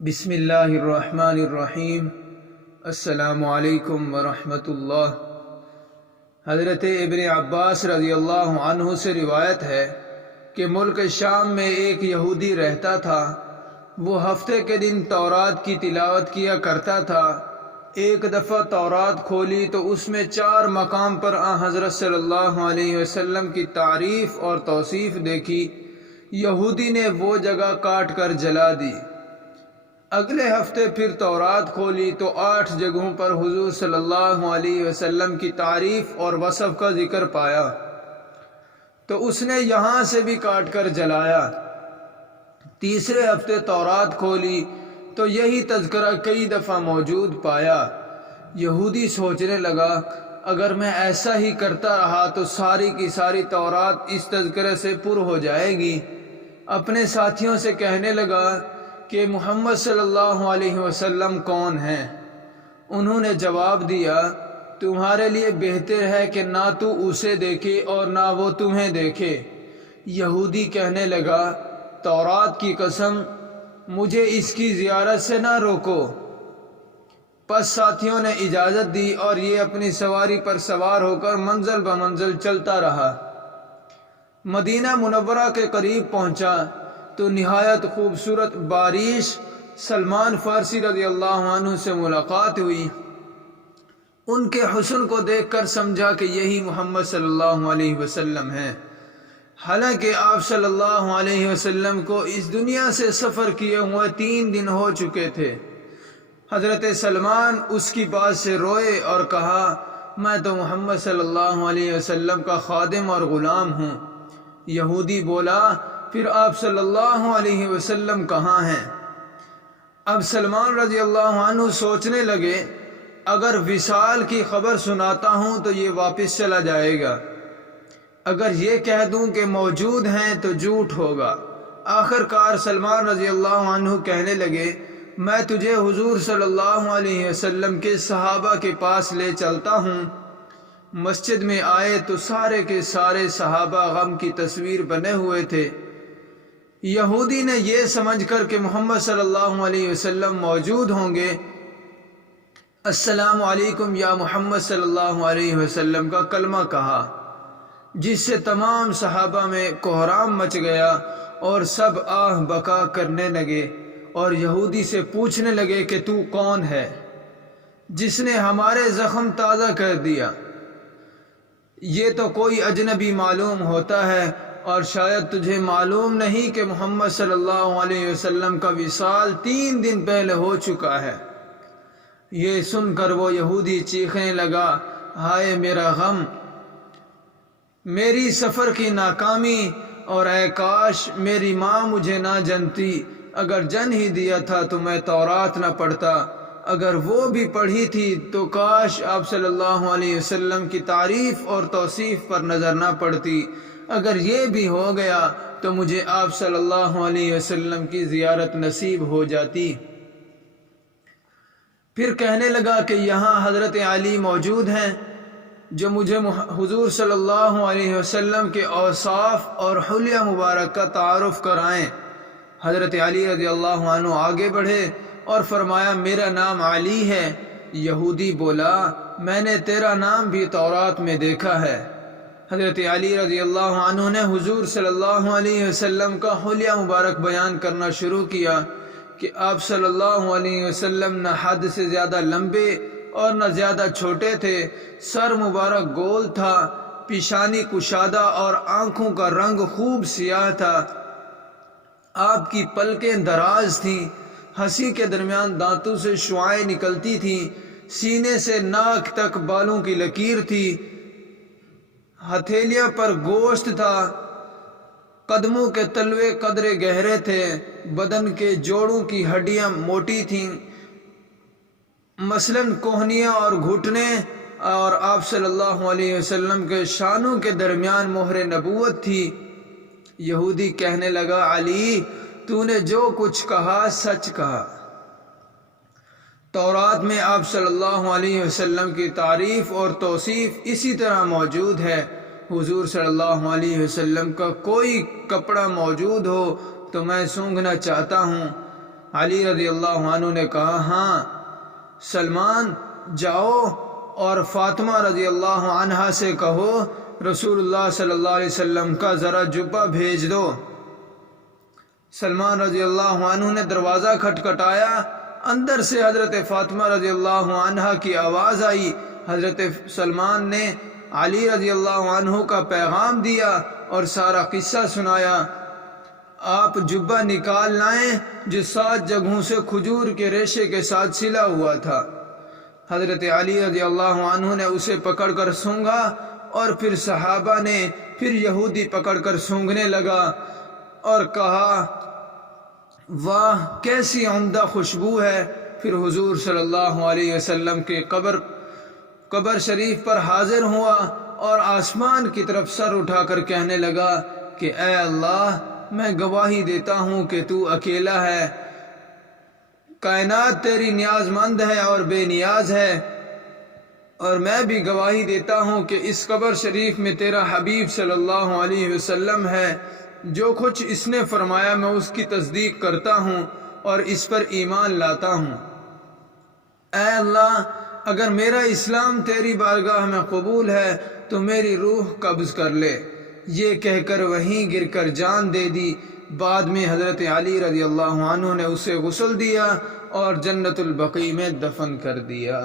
بسم اللہ الرحمن الرحیم۔ السلام علیکم ورحمۃ اللہ۔ حضرت ابن عباس رضی اللہ عنہ سے روایت ہے کہ ملک شام میں ایک یہودی رہتا تھا۔ وہ ہفتے کے دن تورات کی تلاوت کیا کرتا تھا۔ ایک دفعہ تورات کھولی تو اس میں 4 مقام پر حضرت صلی اللہ علیہ وسلم کی تعریف اور توصیف دیکھی۔ یہودی نے وہ جگہ کاٹ کر جلا دی۔ اگلے ہفتے پھر تورات کھولی تو 8 جگہوں پر حضور صلی اللہ علیہ وسلم کی تعریف اور وصف کا ذکر پایا، تو اس نے یہاں سے بھی کاٹ کر جلایا۔ تیسرے ہفتے تورات کھولی تو یہی تذکرہ کئی دفعہ موجود پایا۔ یہودی سوچنے لگا، اگر میں ایسا ہی کرتا رہا تو ساری کی ساری تورات اس تذکرے سے پر ہو جائے گی۔ اپنے ساتھیوں سے کہنے لگا کہ محمد صلی اللہ علیہ وسلم کون ہیں؟ انہوں نے جواب دیا، تمہارے لیے بہتر ہے کہ نہ تو اسے دیکھے اور نہ وہ تمہیں دیکھے۔ یہودی کہنے لگا، تورات کی قسم، مجھے اس کی زیارت سے نہ روکو۔ پس ساتھیوں نے اجازت دی اور یہ اپنی سواری پر سوار ہو کر منزل بمنزل چلتا رہا۔ مدینہ منورہ کے قریب پہنچا تو نہایت خوبصورت بارش سلمان فارسی رضی اللہ عنہ سے ملاقات ہوئی۔ ان کے حسن کو دیکھ کر سمجھا کہ یہی محمد صلی اللہ علیہ وسلم ہیں۔ حالانکہ آپ صلی اللہ علیہ وسلم کو اس دنیا سے سفر کیے ہوئے 3 دن ہو چکے تھے۔ حضرت سلمان اس کی بات سے روئے اور کہا، میں تو محمد صلی اللہ علیہ وسلم کا خادم اور غلام ہوں۔ یہودی بولا، پھر آپ صلی اللہ علیہ وسلم کہاں ہیں؟ اب سلمان رضی اللہ عنہ سوچنے لگے، اگر وصال کی خبر سناتا ہوں تو یہ واپس چلا جائے گا، اگر یہ کہہ دوں کہ موجود ہیں تو جھوٹ ہوگا۔ آخر کار سلمان رضی اللہ عنہ کہنے لگے، میں تجھے حضور صلی اللہ علیہ وسلم کے صحابہ کے پاس لے چلتا ہوں۔ مسجد میں آئے تو سارے کے سارے صحابہ غم کی تصویر بنے ہوئے تھے۔ یہودی نے یہ سمجھ کر کہ محمد صلی اللہ علیہ وسلم موجود ہوں گے، السلام علیکم یا محمد صلی اللہ علیہ وسلم کا کلمہ کہا، جس سے تمام صحابہ میں کوہرام مچ گیا اور سب آہ بکا کرنے لگے اور یہودی سے پوچھنے لگے کہ تو کون ہے جس نے ہمارے زخم تازہ کر دیا؟ یہ تو کوئی اجنبی معلوم ہوتا ہے، اور شاید تجھے معلوم نہیں کہ محمد صلی اللہ علیہ وسلم کا وصال 3 دن پہلے ہو چکا ہے۔ یہ سن کر وہ یہودی چیخنے لگا، ہائے میرا غم، میری سفر کی ناکامی، اور اے کاش میری ماں مجھے نہ جنتی۔ اگر جن ہی دیا تھا تو میں تورات نہ پڑھتا، اگر وہ بھی پڑھی تھی تو کاش آپ صلی اللہ علیہ وسلم کی تعریف اور توصیف پر نظر نہ پڑتی، اگر یہ بھی ہو گیا تو مجھے آپ صلی اللہ علیہ وسلم کی زیارت نصیب ہو جاتی۔ پھر کہنے لگا کہ یہاں حضرت علی موجود ہیں جو مجھے حضور صلی اللہ علیہ وسلم کے اوصاف اور حلیہ مبارک کا تعارف کرائیں۔ حضرت علی رضی اللہ عنہ آگے بڑھے اور فرمایا، میرا نام علی ہے۔ یہودی بولا، میں نے تیرا نام بھی تورات میں دیکھا ہے۔ حضرت علی رضی اللہ عنہ نے حضور صلی اللہ علیہ وسلم کا حلیہ مبارک بیان کرنا شروع کیا کہ آپ صلی اللہ علیہ وسلم نہ حد سے زیادہ لمبے اور نہ زیادہ چھوٹے تھے، سر مبارک گول تھا، پیشانی کشادہ اور آنکھوں کا رنگ خوب سیاہ تھا، آپ کی پلکیں دراز تھیں، ہنسی کے درمیان دانتوں سے شعاعیں نکلتی تھیں، سینے سے ناک تک بالوں کی لکیر تھی، ہتھیلیاں پر گوشت تھا، قدموں کے تلوے قدرے گہرے تھے، بدن کے جوڑوں کی ہڈیاں موٹی تھیں، مثلاً کوہنیاں اور گھٹنے، اور آپ صلی اللہ علیہ وسلم کے شانوں کے درمیان مہر نبوت تھی۔ یہودی کہنے لگا، علی، تو نے جو کچھ کہا سچ کہا۔ تورات میں آپ صلی اللہ علیہ وسلم کی تعریف اور توصیف اسی طرح موجود ہے۔ حضور صلی اللہ علیہ وسلم کا کوئی کپڑا موجود ہو تو میں سونگھنا چاہتا ہوں، علی رضی اللہ عنہ نے کہا ہاں سلمان جاؤ اور فاطمہ رضی اللہ عنہا سے کہو رسول اللہ صلی اللہ علیہ وسلم کا ذرا جبہ بھیج دو۔ سلمان رضی اللہ عنہ نے دروازہ کھٹکھٹایا، اندر سے حضرت فاطمہ رضی اللہ عنہا کی آواز آئی۔ حضرت سلمان نے علی رضی اللہ عنہ کا پیغام دیا اور سارا قصہ سنایا۔ آپ جبہ نکال لائیں جو 7 جگہوں سے کھجور کے ریشے کے ساتھ سلا ہوا تھا۔ حضرت علی رضی اللہ عنہ نے اسے پکڑ کر سونگھا اور پھر صحابہ نے پھر یہودی پکڑ کر سونگھنے لگا اور کہا واہ کیسی عمدہ خوشبو ہے۔ پھر حضور صلی اللہ علیہ وسلم کے قبر شریف پر حاضر ہوا اور آسمان کی طرف سر اٹھا کر کہنے لگا کہ اے اللہ میں گواہی دیتا ہوں کہ تو اکیلا ہے، کائنات تیری نیاز مند ہے اور بے نیاز ہے، اور میں بھی گواہی دیتا ہوں کہ اس قبر شریف میں تیرا حبیب صلی اللہ علیہ وسلم ہے، جو کچھ اس نے فرمایا میں اس کی تصدیق کرتا ہوں اور اس پر ایمان لاتا ہوں۔ اے اللہ اگر میرا اسلام تیری بارگاہ میں قبول ہے تو میری روح قبض کر لے۔ یہ کہہ کر وہیں گر کر جان دے دی۔ بعد میں حضرت علی رضی اللہ عنہ نے اسے غسل دیا اور جنت البقیع میں دفن کر دیا۔